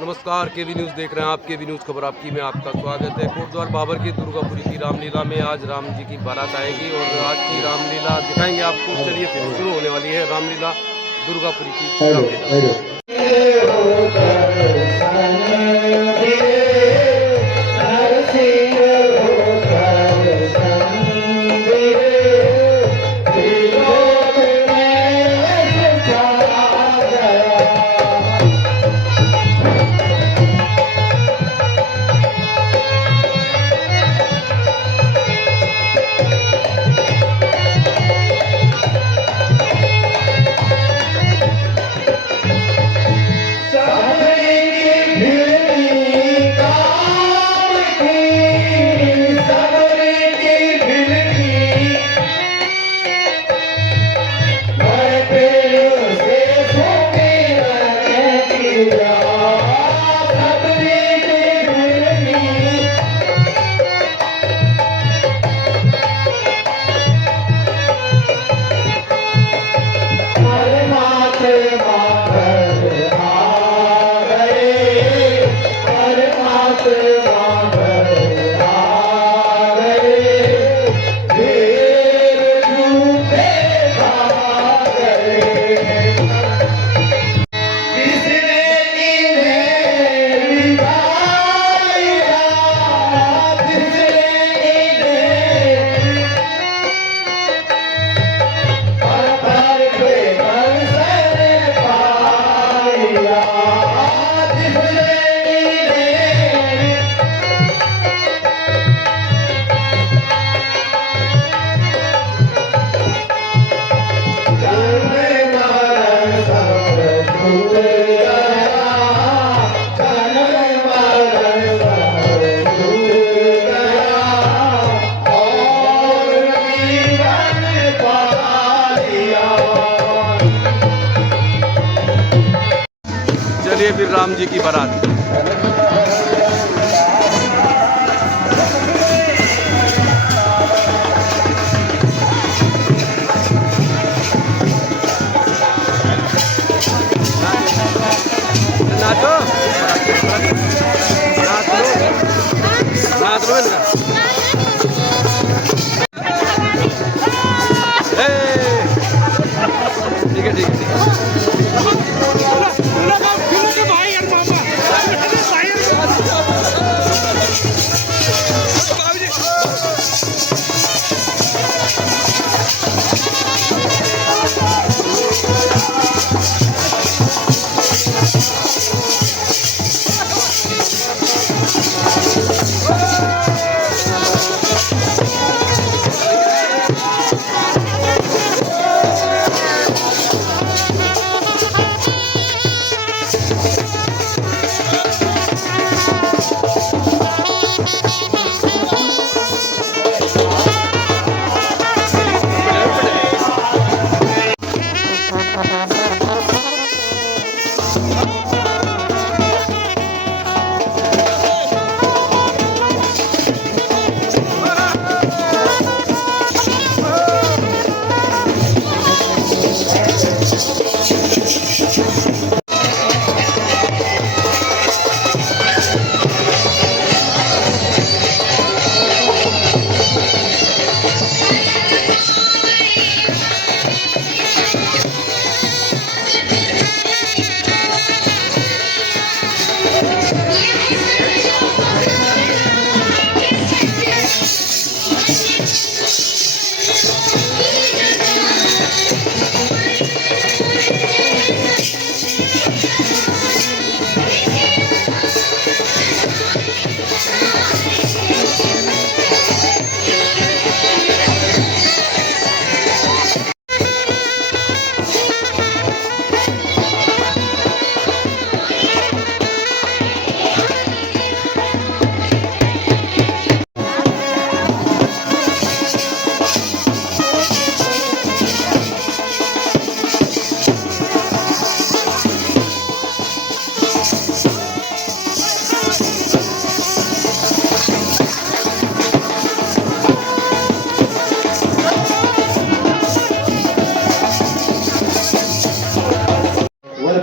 नमस्कार, केवी न्यूज़ देख रहे हैं आप। केवी न्यूज़ खबर आपकी में आपका स्वागत है। कोटद्वार बाबर की दुर्गापुरी की रामलीला में आज राम जी की बारात आएगी और आज की रामलीला दिखाएंगे आपको। चलिए फिर शुरू होने वाली है रामलीला, दुर्गापुरी की रामलीला। चलिए फिर राम जी की बारात। नाचो नाच लो इनका। ठीक है ठीक है ठीक है।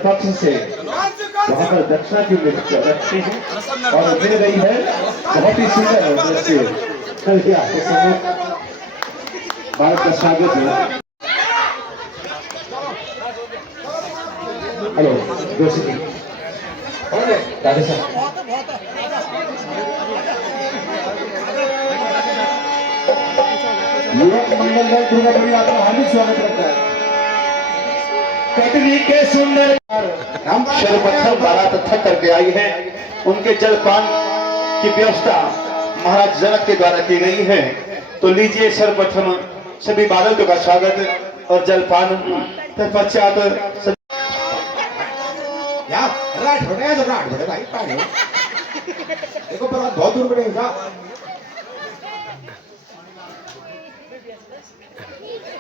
पक्ष से वहां पर दक्षिणा की रखते हैं और मिल रही है बहुत ही सुंदर दृश्य। चलिए आपके सम्मुख भारत का स्वागत है। हेलो जोशी जी, राधे साहब, युवक मंगल दल दुर्गापुरी आपका हार्दिक स्वागत करता है। कटनी के सुंदर हम सर्वप्रथम बारात थक करके आई है। उनके जलपान की व्यवस्था महाराज जनक के द्वारा की गई है। तो लीजिए सर्वप्रथम सभी बारातियों का स्वागत और जलपान तत्पश्चात राइट हो गया, राइट हो गया भाई, पानी देखो पर बहुत दूर पड़ेगा।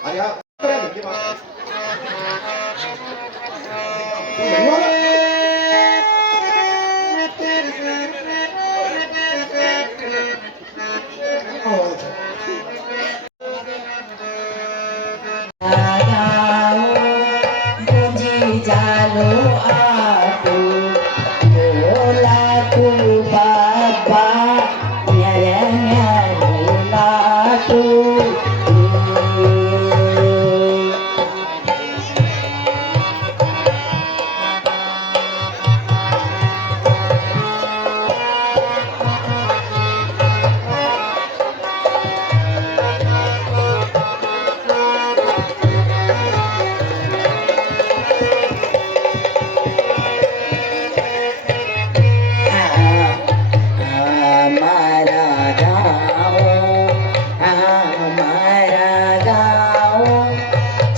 अरे यार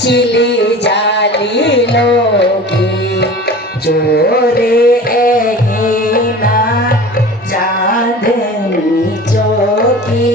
चिली जाली लोगी चोरे एहिना चांदनी चौकी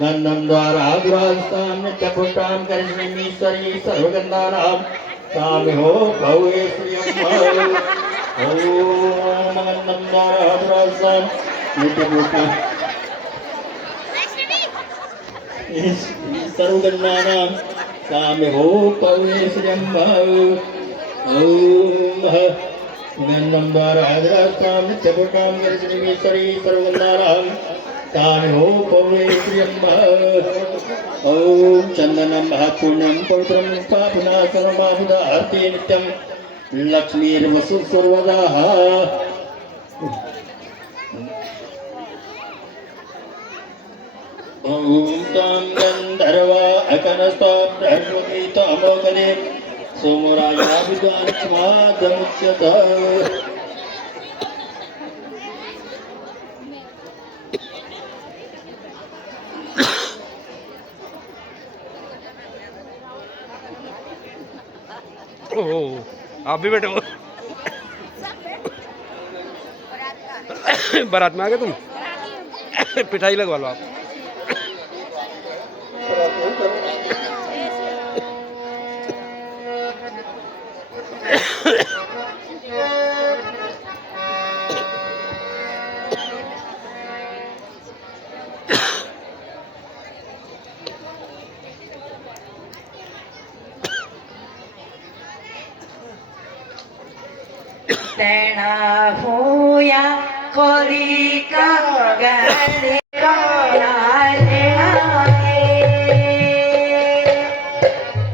गंधम द्वारा दुरास्ताम नित्यपुष्टाम करिष्मीश्वरी सर्वगंधानां ताम हो भवे श्रियम् ओम गंधम द्वारा दुरास्ताम नित्यपुष्टाम सर्वगंधानां ताम हो भवे श्रियम् ओम गंधम द्वारा दुरास्ताम नित्यपुष्टाम करिष्मीश्वरी सर्वगंधानां तानि हो पौरे प्रियम् ओम चंदनम महत्पुण्यम पवित्रम पापुना सर्वमाहुदा हरति नित्यम लक्ष्मीर्वसु सर्वदा ओम तां गंधर्वा अकनस्तां धर्मगीतामोगने सोमराया विद्वान् ओह आप भी बैठे हो बारात में आ गए तुम पिटाई लगवा लो आप तेना हुया कोरी का गले कोना लेना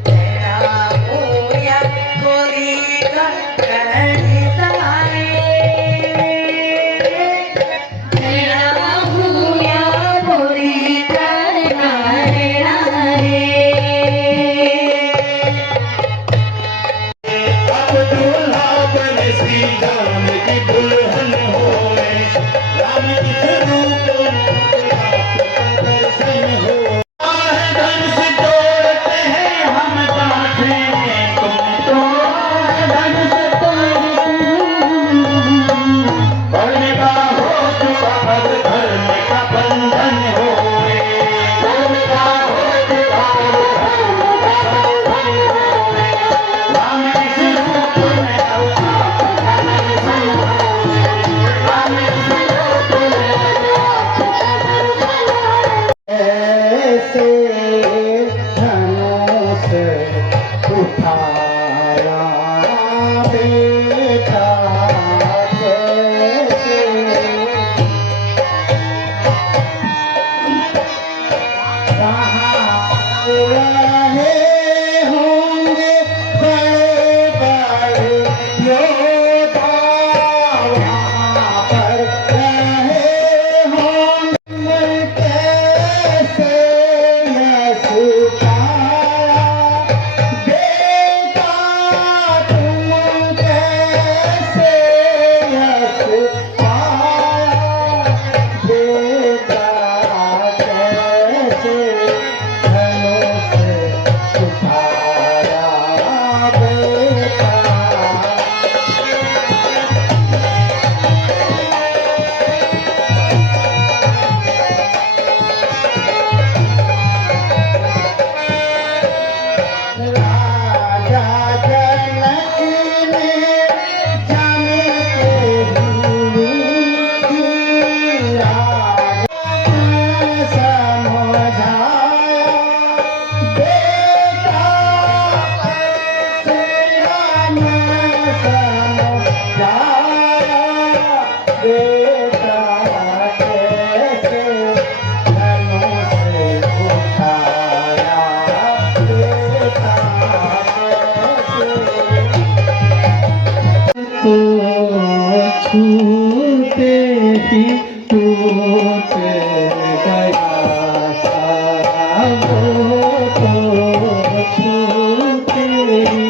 तेना बेटा राजा जनक ने जन के छूते ही टूट गया सारा वो तो छूते ही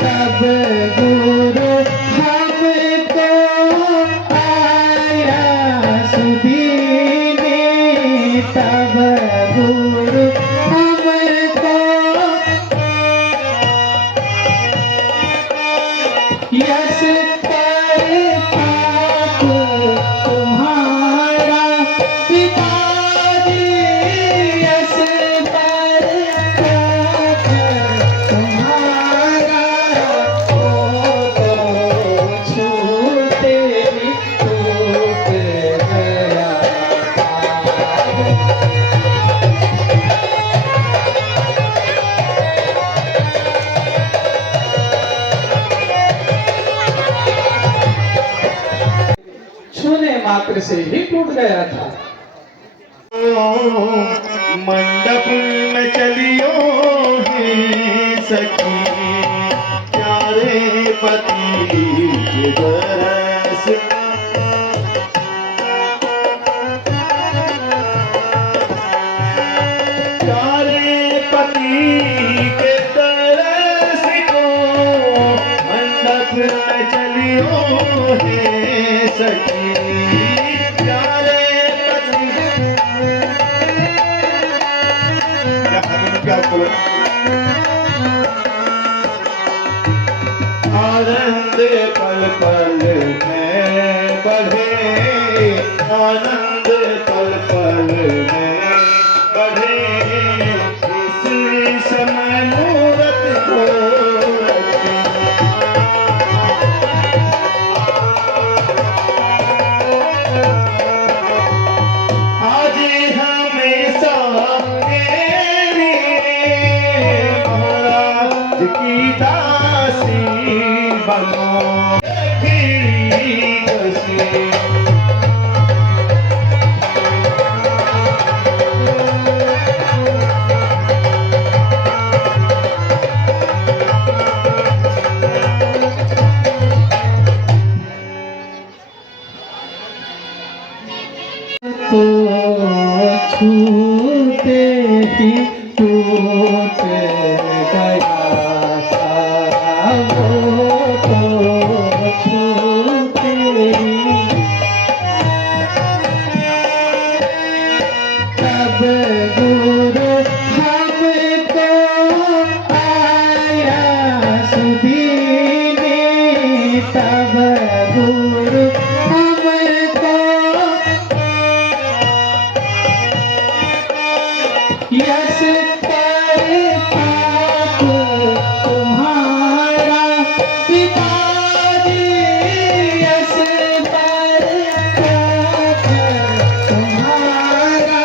तब गुरु हमको आया सुदीने तब गुरु हमको यश पर पाप तुम्हारा पिताजी यश पर पाप तुम्हारा छूते ही टूट गया छूने मात्र से ही टूट गया था। मंडप में चलियो हे सखी प्यारे पति के दरस प्यारे पति के दरस को मंडप में चलियो हे सखी प्यारे पति क्या बोलो आनंद पल पल में बढ़े आनंद पल पल में बढ़े इस समय मूरत को रखे आज हमेशा तेरी महाराज की दासी बनो की कसी तो छूते ही टूट गया सारा वो तो छूते ही तब गुरु हमको आया सुदीने तब गुरु हमको यश पर पाप तुम्हारा पिताजी यश पर पाप तुम्हारा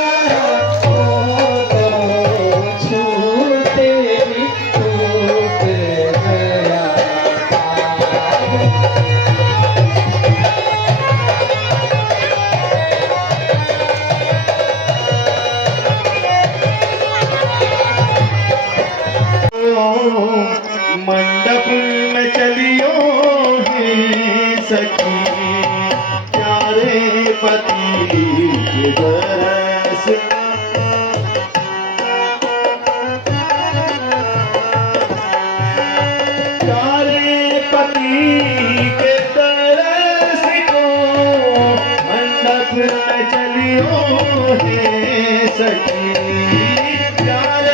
छूते ही टूट गया मंडप में चलियो हे सखी प्यारे पति के दरस प्यारे पति के दरस को मंडप में चलियो हे सखी प्यारे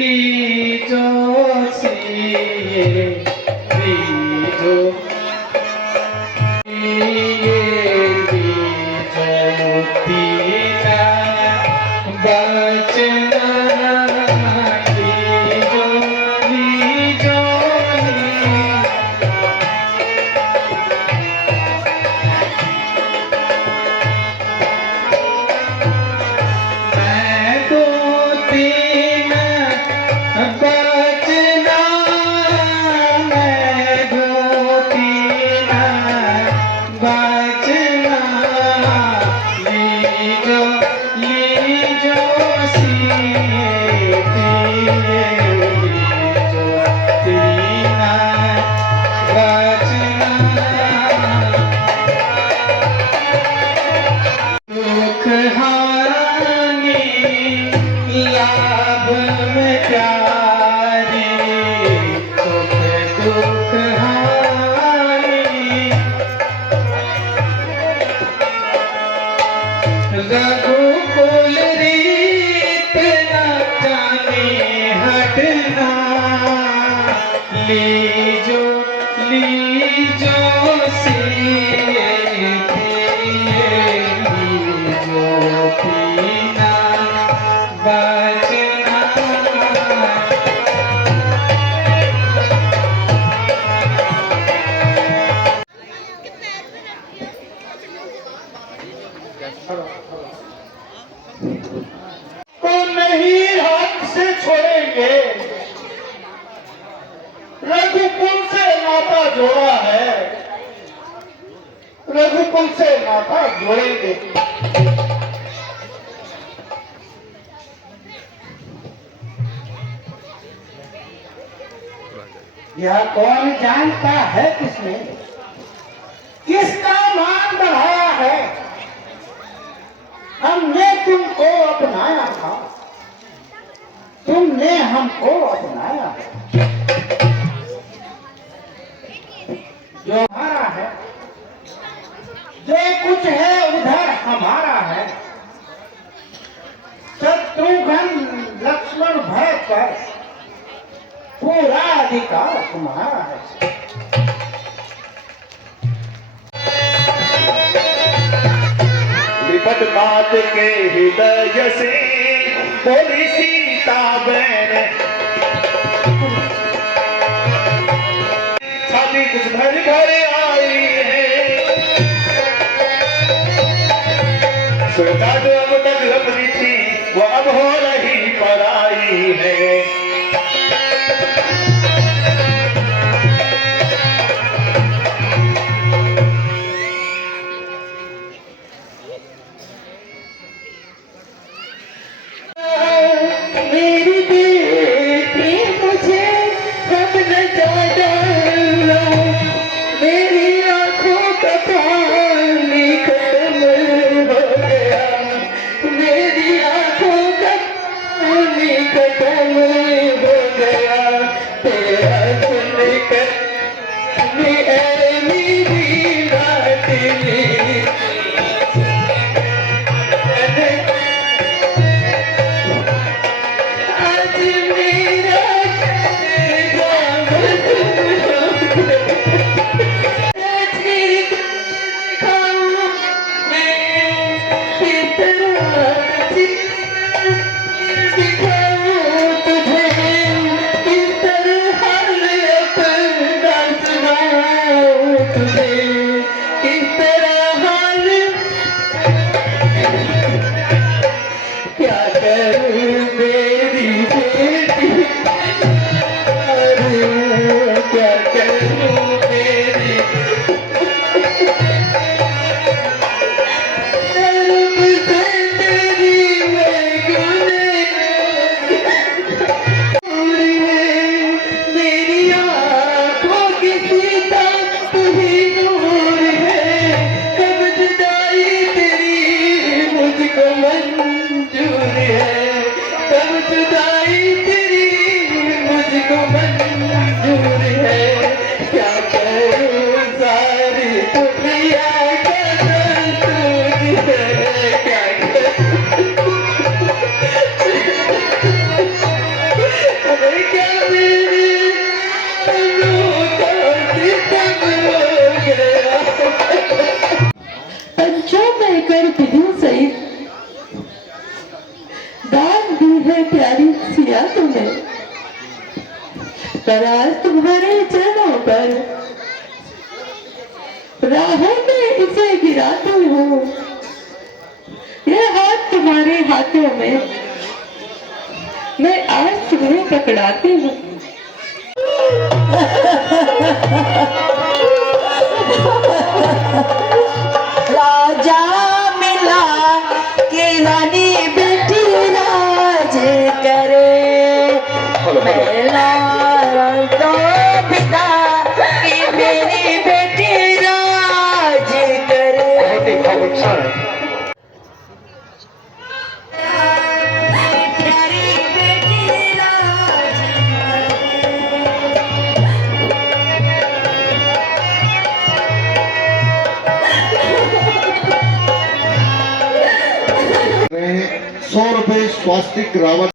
लीजो सिए लीजो तीना बचना लीजो लीजो मैं तो तीन बचना मैं दो तीन बचना लीजो लीजो सिए लीजो तीना बचना दुख हानि लाभ में प्यारी सुख दुख हानि रघुकुल रीत न जाने हटना लीजो लीजो सिए लीजो पीना बचना तो नहीं हाथ से छोड़ेंगे रघुकुल से नाता जोड़ा है रघुकुल से नाता जोड़ेंगे यह कौन जानता है किसने किसका मान बढ़ाया है हमने तुमको अपनाया था तुमने हमको अपनाया है जो हमारा है जो कुछ है उधर हमारा है शत्रुघ्न लक्ष्मण भय पर पूरा अधिकार तुम्हारा है लिपट बात के हृदय से बोली सीता बहन छाती कुछ भर भर आई है श्वेता जो अब तक अपनी थी वो अब हो रही पराई है मेरी बेटी मुझे कब न जाना मेरी आंखों का पानी खत्म हो गया मेरी आंखों का पानी खत्म हो गया तेरा सुनकर मेरी लाडली है प्यारी सिया तुम्हें, पर आज तुम्हारे चरणों पर राहों में इसे गिराती हूँ। यह हाथ तुम्हारे हाथों में मैं आज तुम्हें पकड़ाती हूँ। राजा मिला कि रानी बेटी राज करे, मेला तो पिता कि मेरी बेटी राज करे। बहुत ही भावुक क्षण है। प्यारी बेटी राज ₹100 स्वास्तिक रावत